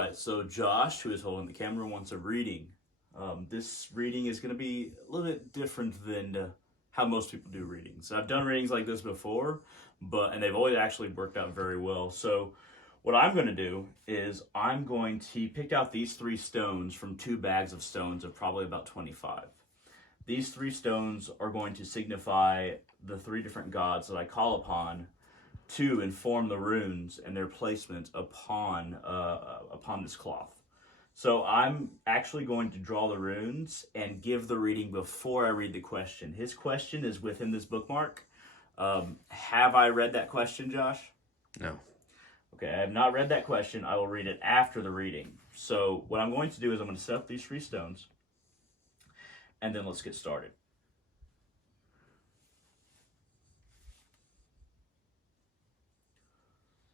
right, so Josh, who is holding the camera, wants a reading. This reading is going to be a little bit different than how most people do readings. I've done readings like this before, and they've always actually worked out very well. So what I'm going to do is he picked out these 3 stones from 2 bags of stones of probably about 25. These 3 stones are going to signify the 3 different gods that I call upon to inform the runes and their placement upon this cloth. So I'm actually going to draw the runes and give the reading before I read the question. His question is within this bookmark. Have I read that question, Josh? No. Okay, I have not read that question. I will read it after the reading. So what I'm going to do is I'm going to set up these 3 stones, and then let's get started.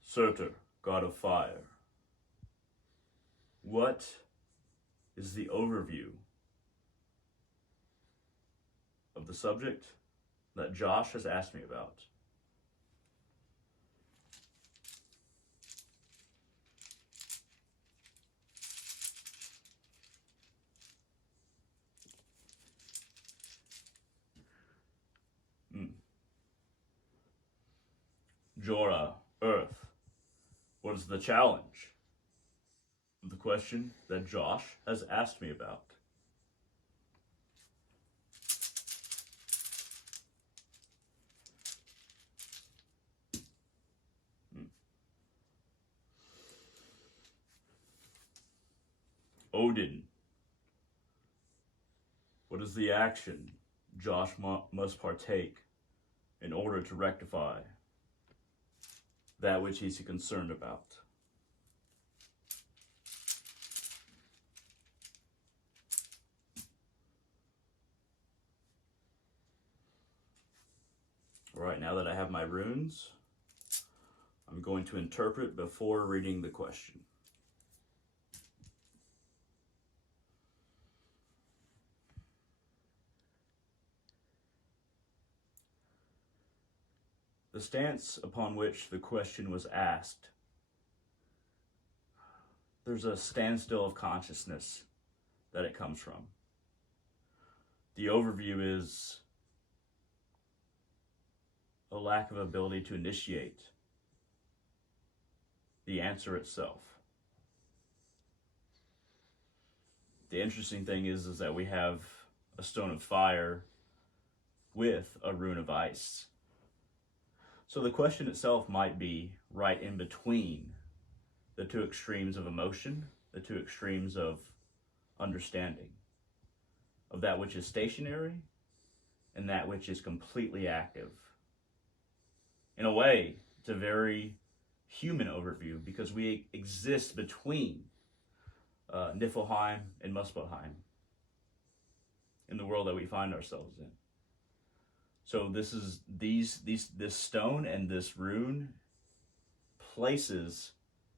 Surtur, god of fire, what is the overview of the subject that Josh has asked me about? Jorah, earth. What is the challenge? The question that Josh has asked me about. Odin. What is the action Josh must partake in order to rectify that which he's concerned about? All right, now that I have my runes, I'm going to interpret before reading the question. The stance upon which the question was asked, there's a standstill of consciousness that it comes from. The overview is a lack of ability to initiate the answer itself. The interesting thing is that we have a stone of fire with a rune of ice. So the question itself might be right in between the 2 extremes of emotion, the 2 extremes of understanding, of that which is stationary and that which is completely active. In a way, it's a very human overview because we exist between Niflheim and Muspelheim in the world that we find ourselves in. So this stone and this rune places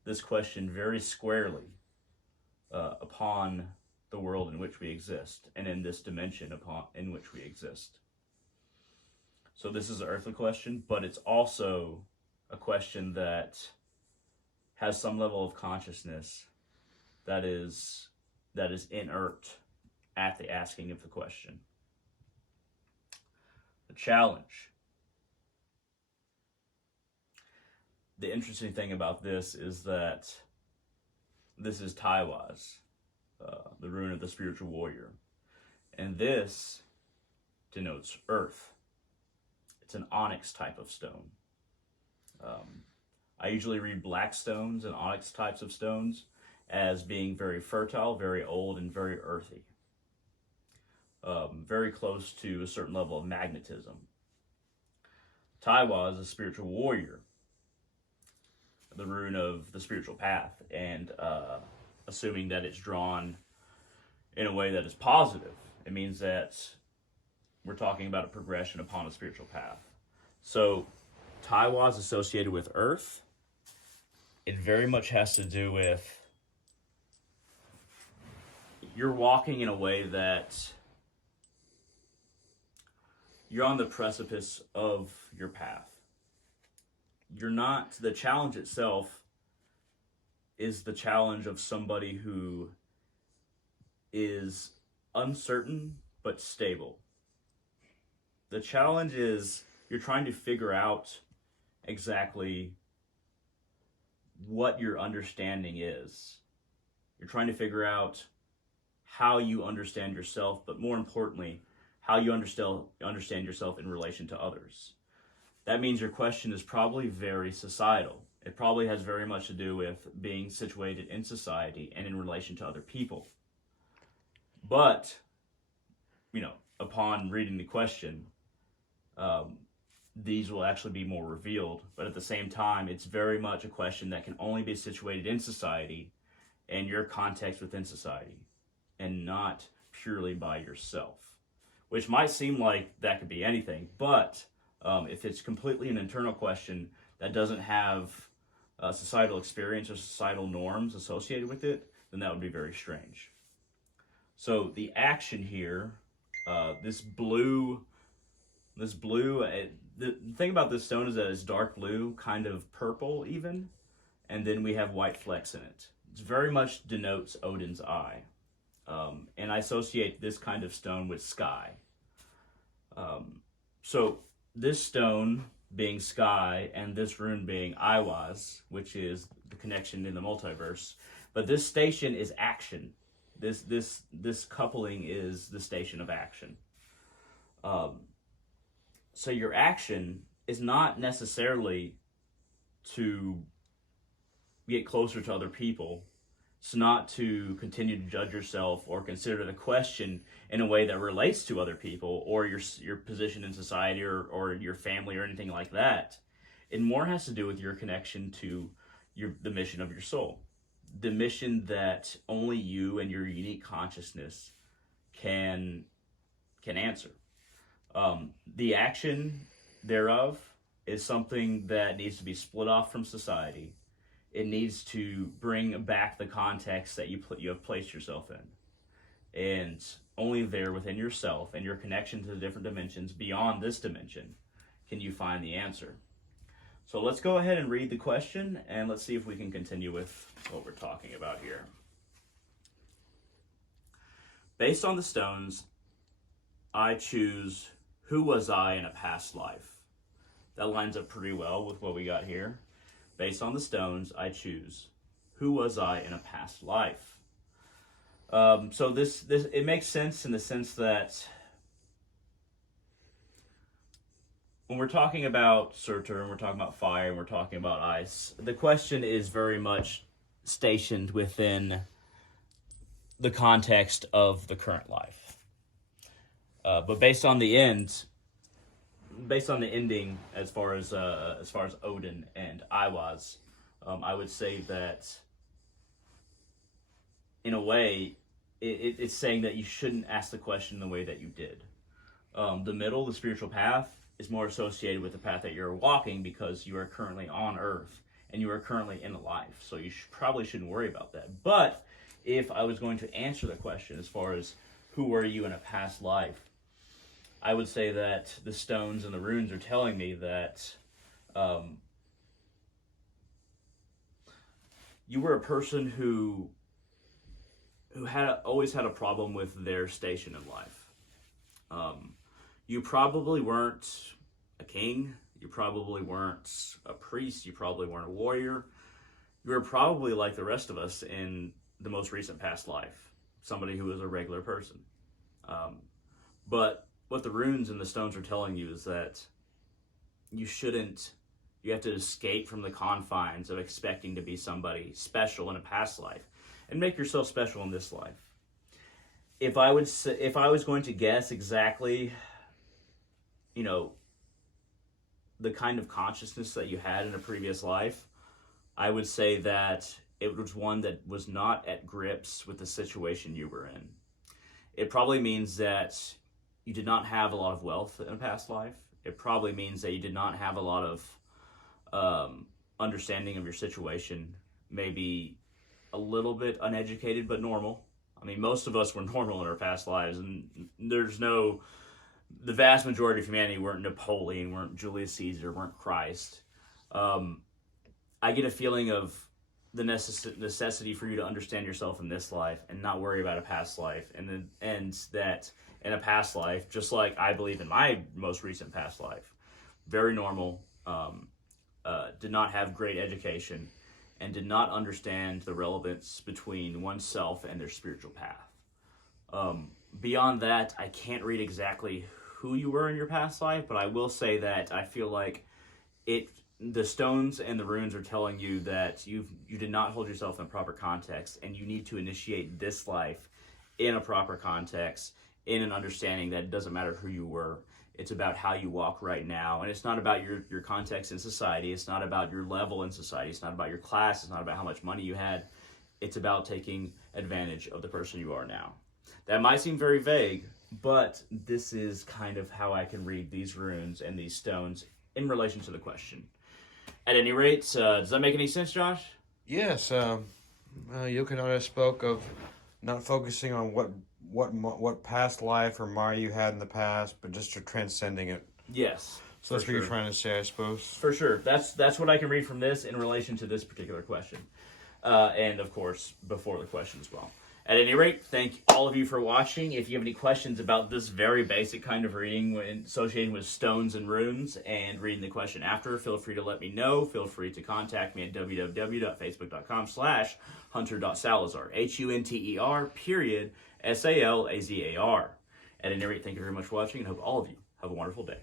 this question very squarely upon the world in which we exist and in this dimension in which we exist. So this is an earthly question, but it's also a question that has some level of consciousness that is inert at the asking of the question. The challenge. The interesting thing about this is that this is Taiwaz, the rune of the spiritual warrior. And this denotes earth. It's an onyx type of stone. I usually read black stones and onyx types of stones as being very fertile, very old, and very earthy. Very close to a certain level of magnetism. Taiwa is a spiritual warrior, the rune of the spiritual path, and assuming that it's drawn in a way that is positive, it means that we're talking about a progression upon a spiritual path. So Taiwa is associated with earth. It very much has to do with you're walking in a way that you're on the precipice of your path. You're not, the challenge itself is the challenge of somebody who is uncertain but stable. The challenge is you're trying to figure out exactly what your understanding is. You're trying to figure out how you understand yourself, but more importantly, how you understand yourself in relation to others. That means your question is probably very societal. It probably has very much to do with being situated in society and in relation to other people. But, upon reading the question, these will actually be more revealed. But at the same time, it's very much a question that can only be situated in society and your context within society, and not purely by yourself. Which might seem like that could be anything, but if it's completely an internal question that doesn't have societal experience or societal norms associated with it, then that would be very strange. So the action here, this blue, the thing about this stone is that it's dark blue, kind of purple even, and then we have white flecks in it. It very much denotes Odin's eye. And I associate this kind of stone with sky. So this stone being sky and this rune being Aiwaz, which is the connection in the multiverse, but this station is action. This coupling is the station of action. So your action is not necessarily to get closer to other people. It's not to continue to judge yourself or consider the question in a way that relates to other people or your position in society or your family or anything like that. It more has to do with your connection to the mission of your soul. The mission that only you and your unique consciousness can answer. The action thereof is something that needs to be split off from society. It needs to bring back the context that you have placed yourself in. And only there within yourself and your connection to the different dimensions beyond this dimension can you find the answer. So let's go ahead and read the question, and let's see if we can continue with what we're talking about here. Based on the stones, I choose who was I in a past life. That lines up pretty well with what we got here. Based on the stones, I choose who was I in a past life. So this it makes sense in the sense that when we're talking about Surtur and we're talking about fire and we're talking about ice, the question is very much stationed within the context of the current life. But based on the ending, as far as Odin and Aiwaz, I would say that in a way it's saying that you shouldn't ask the question the way that you did. The middle, the spiritual path, is more associated with the path that you're walking because you are currently on Earth and you are currently in a life. So you probably shouldn't worry about that. But if I was going to answer the question as far as who were you in a past life, I would say that the stones and the runes are telling me that you were a person who always had a problem with their station in life. You probably weren't a king. You probably weren't a priest. You probably weren't a warrior. You were probably like the rest of us in the most recent past life, somebody who was a regular person. But what the runes and the stones are telling you is that you have to escape from the confines of expecting to be somebody special in a past life and make yourself special in this life. If I was going to guess exactly, the kind of consciousness that you had in a previous life, I would say that it was one that was not at grips with the situation you were in. It probably means that you did not have a lot of wealth in a past life. It probably means that you did not have a lot of understanding of your situation, maybe a little bit uneducated but normal. I mean, most of us were normal in our past lives, and the vast majority of humanity weren't Napoleon, weren't Julius Caesar, weren't Christ. I get a feeling of the necessity for you to understand yourself in this life and not worry about a past life, and that in a past life, just like I believe in my most recent past life, very normal, did not have great education, and did not understand the relevance between oneself and their spiritual path. Beyond that, I can't read exactly who you were in your past life, but I will say that I feel like the stones and the runes are telling you that you did not hold yourself in proper context, and you need to initiate this life in a proper context, in an understanding that it doesn't matter who you were. It's about how you walk right now, and it's not about your context in society. It's not about your level in society. It's not about your class. It's not about how much money you had. It's about taking advantage of the person you are now. That might seem very vague, but this is kind of how I can read these runes and these stones in relation to the question. At any rate, does that make any sense, Josh? Yes. Yokonada spoke of not focusing on what past life or Maya you had in the past, but just to transcending it. Yes. So that's what you're trying to say, I suppose. For sure. That's what I can read from this in relation to this particular question. And, of course, before the question as well. At any rate, thank all of you for watching. If you have any questions about this very basic kind of reading when associated with stones and runes and reading the question after, feel free to let me know. Feel free to contact me at www.facebook.com/hunter.salazar. HUNTER _SALAZAR. At any rate, thank you very much for watching, and hope all of you have a wonderful day.